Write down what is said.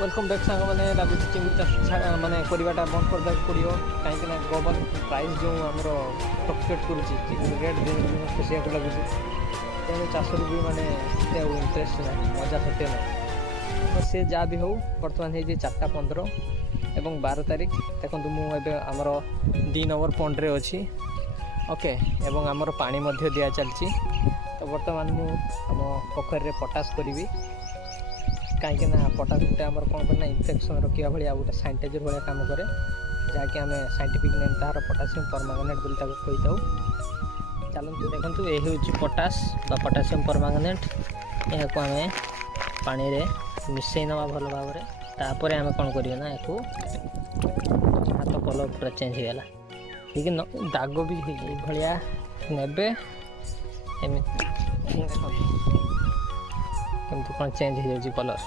Welcome back सांग मैंने लगुच चिंगुड़ी चाष माने करवाटा बंद करदे पड़ो कहीं ग्लोबल प्राइस जो आमर फ्लक्चुएट कर रेट दिन दिन खसिया लगुच तेणु चाष भी माने इंटरेस्ट ना मजा सत्य ना तो सी जहाँ भी हो बर्तमान हो 4:15 एवं 12 तारिख देखो मुझे आमर 2 नंबर पॉइंट रे अच्छी ओके एवं आमर पानी दि चलती तो बर्तमान मुझ पोखरी पटास करी कहीं पटास गोटे आम कौन करना इनफेक्शन रखा भाया गोटे सैनिटाइजर भाया कम कै जहाँकि आम साइंटिफिक नेम तार पोटासियम परमांगनेट बोली कही था। चलते देखो ये हूँ पोटास बा पोटासियम परमांगनेट यहाँ को आम पानी रे मिसई नवा भल भाव तापर आम कौन करना या हाथ कलर पूरा चेंज हो गला ठीक दाग भी भाया ने कमी कौन चेंज हो जाए कलर।